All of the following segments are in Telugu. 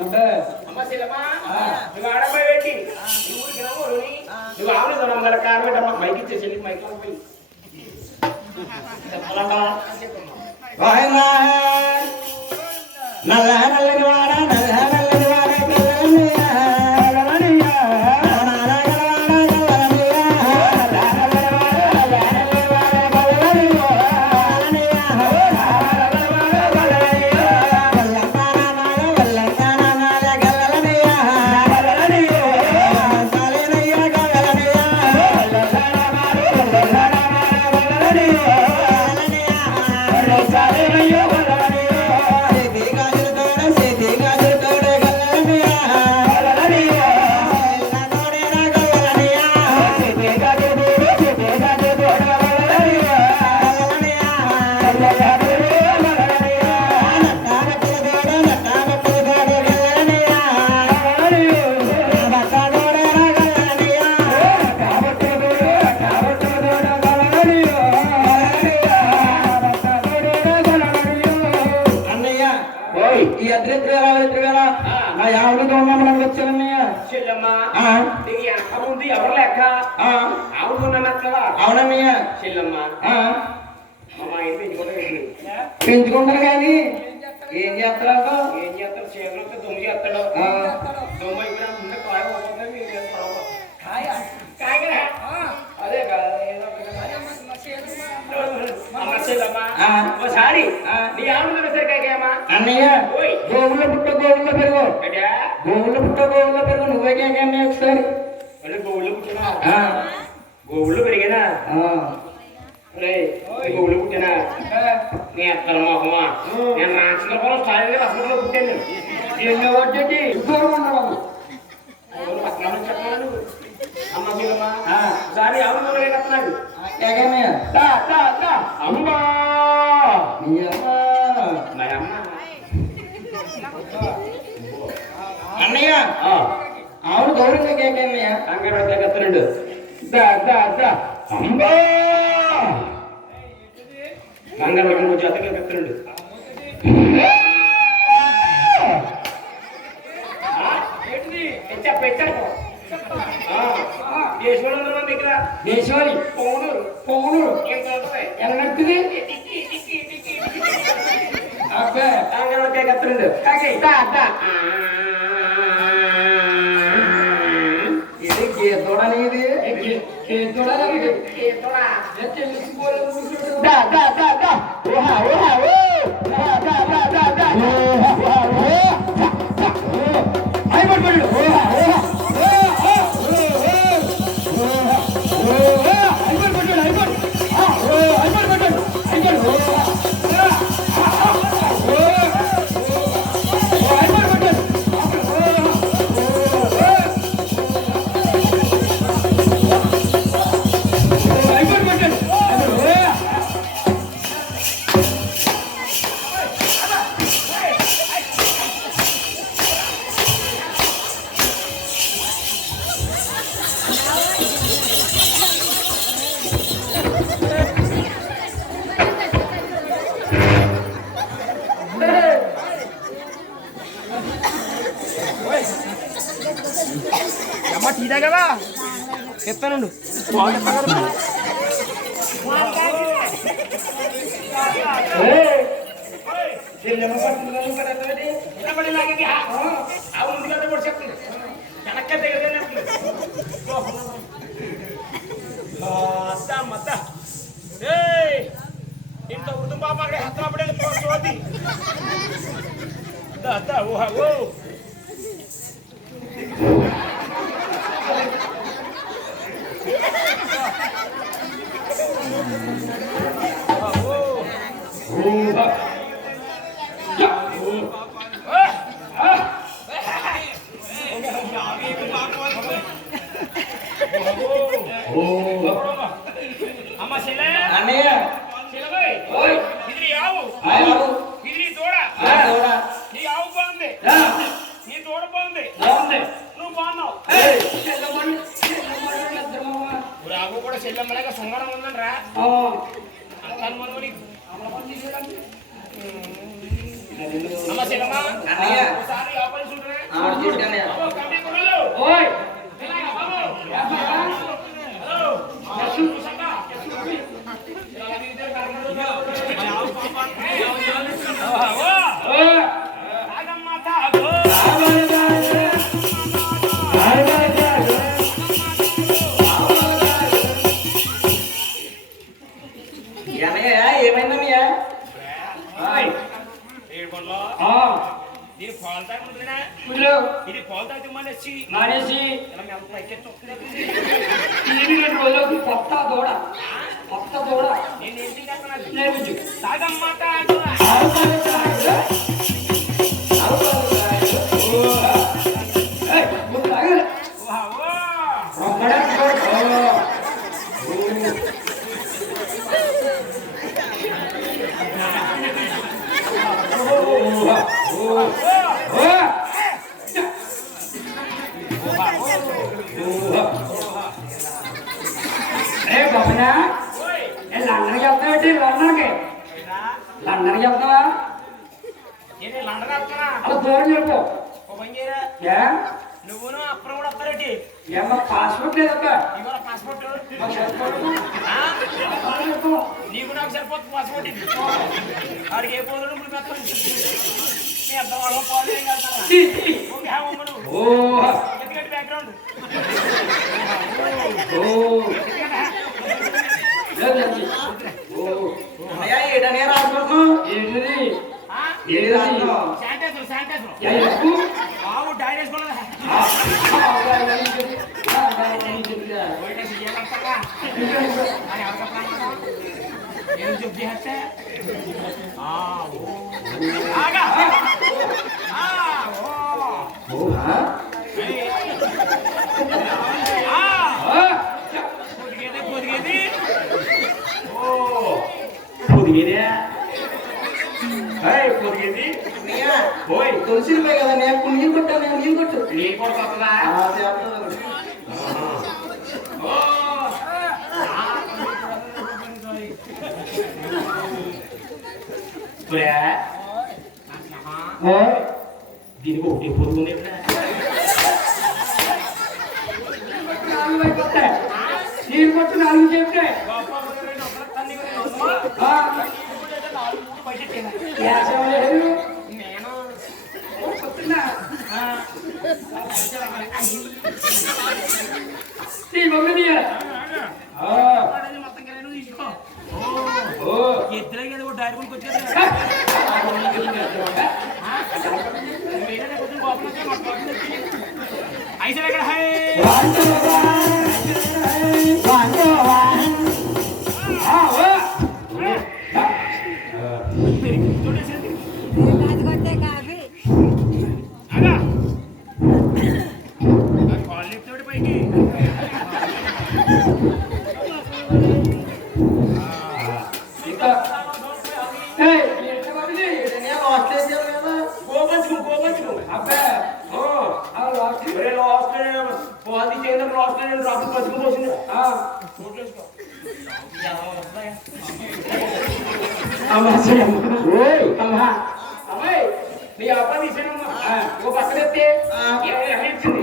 అమ్మ చెల్లమ్మా నువ్వు ఆడపోయి పెట్టి ఈ ఊరికి నవ్వుని నువ్వు ఆవులు కొనం గల కారణం మైకి ఇచ్చే చెల్లి మైకి పోయి నల్ల నల్లని వాడ నల్ల నల్లని వాడ అవునన్నయ్య పెంచుకుంటారు కానీ ఏం చేస్తారు ఏం చేస్తారు చేతులతో దొమ్ము చేస్తాడు దొమ్మ ఇప్పుడు అదే ఒకసారి నీ ఆవులు సరికాయమా అన్నయ్య గోవుల్లో పుట్ట గోవుల్లో పెరుగు గోవుల్లో పుట్ట గోవుల్లో పెరుగు నువ్వే కేకన్నా ఒకసారి గోవుల్లో పుట్టినా గోవుల్లో పెరిగినా గోవులు పుట్టినా నీ అత్తల మొహమా నేను రాసిన పొలం స్థాయిగా హాస్పిటల్లో పుట్టాను చెప్పాను అమ్మ పిల్లమ్మా సారి అవును లేకపోతున్నాడు అమ్మా అన్నయ్య అవును గౌరవంగా కేకన్నయ్య కంగారు తగ్గస్తున్నాడు అమ్మా కంగారు కొంచెం అతగా కత్తున్నాడు దేశవాళి పొంగునూరు ఎలా నడుతుంది అబ్బాయి కంగారు కత్తున్నాడు ఇది గీతోడని ఇది అమ్మ టీదా కదా చెప్తానండు ఇంత ఉర్దు పాప హత్తపడే చోది ఊహా ఓ అమ్మ చెల్లె అన్నయ్య చెల్లె ఇది ఆవు ఇది దూడ నీ ఆవు బాగుంది నీ దూడ బాగుంది నువ్వు బాగున్నావు ఆవు కూడా చెల్లెమ్మలాగా సుందరం ఉందని రా అమ్మ చెల్లమ్మ ఒకసారి ఆపని చూడరా తీసుకెళ్ళి ఓయ్ ఏమైందన్నయ్యా దీని పాలు తాగుతుందినా ఇది పాలు తాగితే మానేసి కొత్త దూడ నేను ఏంటి నేర్పించు తాగమ్మా లండన్కి వెళ్తావేంటి లండన్కి వెళ్తావా అలా దూరం చెప్పు నువ్వును అప్పుడు కూడా వస్తారేంటి ఏమన్నా పాస్పోర్ట్ లేదబ్బా ఇవాళ పాస్పోర్ట్ చెప్పు నీకు నాకు సరిపోతుంది పాస్పోర్ట్ ఇది వాడికి ఏ పోదు మీ అర్థం వాళ్ళ పోలు ఏం కడతారా ఎందుకంటే బ్యాక్గ్రౌండ్ ఏటనే రాసుకున్నావు ఏంటిది బాబు డైరీ వేసుకోలేదు చెప్తే పొదిగేది పొదిగేది ఓయ్ తులసిపోయి కదా నేను నీళ్ళు కొట్టాను నీళ్ళు కొట్టు నీళ్ళు కొడుతుందా దీనికి ఒకటి పొరుగుంది నీళ్ళు కొట్టు 4 చెప్తే నేను మొత్తం తీసుకో ఇద్దరే కదా డైరీ కొనుక్కి వచ్చేది ఐసే ఎక్కడ పైకి గోపంచుకో అబ్బా పోది చేయడం లాస్ట్ రాత్రి పచ్చుకుపోసింది నీ అబ్బా తీసానమ్మా ఓ పక్కన ఎత్తే ఇచ్చింది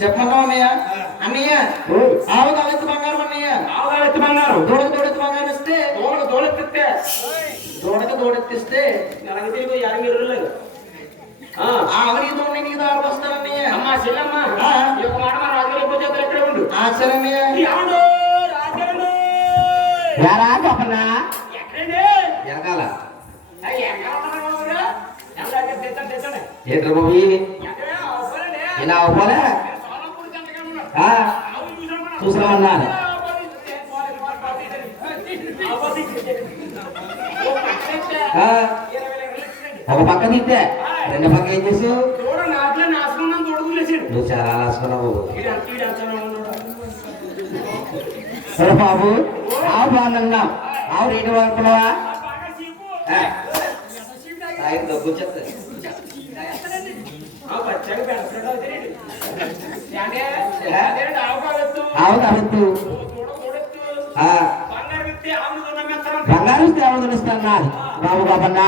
చెప్పమన్నా అన్నయ్య అన్నయ్య ఆవు కావెత్తు బంగారం అన్నయ్య ఆవు కావెత్తు బంగారం దూడకు బంగారం ఇస్తే దూడకు దూడెత్తిస్తే ನನಗೆ ತಿಳಿದು ಯಾರಿಗೆ ಇರಲಿಲ್ಲ ఆవిరి దూడ నీకు దారి వస్తానన్నయ్య అమ్మా చెల్లమ్మ ఈ యొక్క మాట మన రాజుగారు ఎప్పుడు చేస్తారు ఎక్కడే ఉండు సరేన్నయ్య ఎవడు రాజుగారు యారా చెప్పన్నా ఎక్కడండి వెనకాల ఏంట్రా బాబు ఇలా అవ్వలే చూసామన్నాను ఒక పక్క తింటే రెండు పక్క ఏం చేసావు నువ్వు చాలా రాసుకున్నావు సరే బాబు ఆవు బాగున్నా ఆవు రేటు అనుకున్నావా దగ్గు చెప్తాను ఆవు కావద్దు బంగారం ఇస్తే ఆవును కొనమేస్తాను. బంగారం ఇస్తే ఆవును ఇస్తాను బాబు బాబన్నా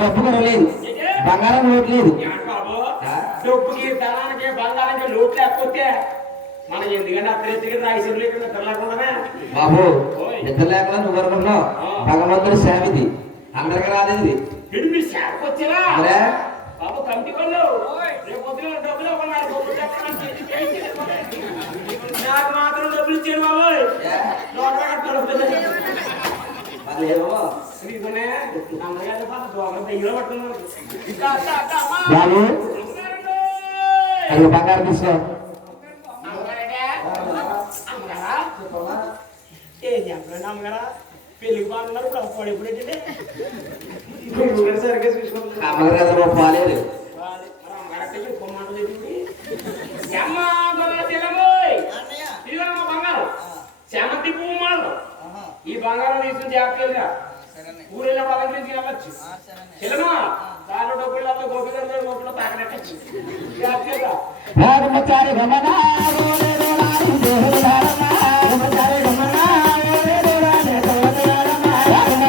డబ్బు కూడా లేదు, బంగారం లోటు లేదు. ఏమంట బాబు, డబ్బుకి ధనానికి బంగారానికి లోటు లేకపోతే మనం ఎందుకంటే అత్తరెత్తికి రాయిసం లేకుండా తెల్లకుండానే బాబు నిద్ర లేకుండా నువ్వు అనుకుంటున్నావు, భగవంతుడి సేవ ఇది, అందరికి రాలేదు ఇది. వీడు మీరు షాప్కి వచ్చారా మరే బాబు కమిటీ వాళ్ళు రేపు పొద్దున డబ్బులు కొన్నారు, నాకు మాత్రం డబ్బులు ఇచ్చాడు బాబు. బాబు అది బంగారం తీసుకో. పెళ్లికి బాగున్నారు ఇప్పుడు ఎప్పుడు ఏంటంటే అమ్మగారు కదా పాలేదు. బంగారం చామంతి పువ్వు మాడదు. ఈ బంగారం తీసుకుని జాగ్రత్తగా ఊరెళ్ళినప్పుడు అలంకరించి వెళ్ళచ్చు. చెల్లమా దాంట్లో డబ్బులు గోపిలో గోపిలో తాకనట్టచ్చు జాగ్రత్తగా.